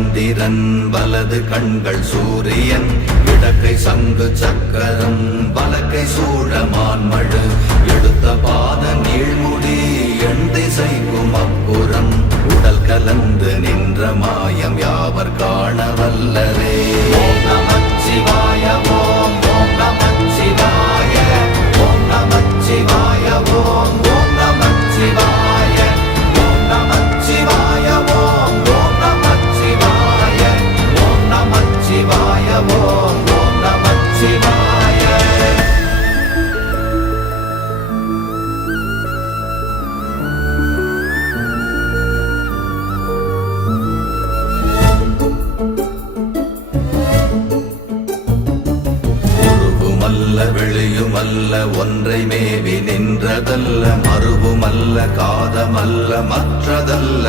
சந்திரன் வலது கண்கள் சூரியன் இடக்கை சங்கு சக்கரம் வலக்கை சூழமான்மழு எடுத்த பாத நீழ்முடி எண் திசைக்கும் அப்புறம் உடல் கலந்து நின்ற மாயம் யாவர் காண வல்லரே. ஓம் நமச்சிவாய ஓம் ஓம் நமச்சிவாய ஓம் நமச்சிவாய ஓம் ஓம் நமச்சிவாய ஓம் நமச்சிவாய ஓம் ஓம் நமச்சிவாய ஓம் நமச்சிவாய ஓம் ஓம் நமச்சிவாய. வெளியுமல்ல ஒன்றை மேவி நின்றதல்ல மறுவுமல்ல காதமல்ல மற்றதல்ல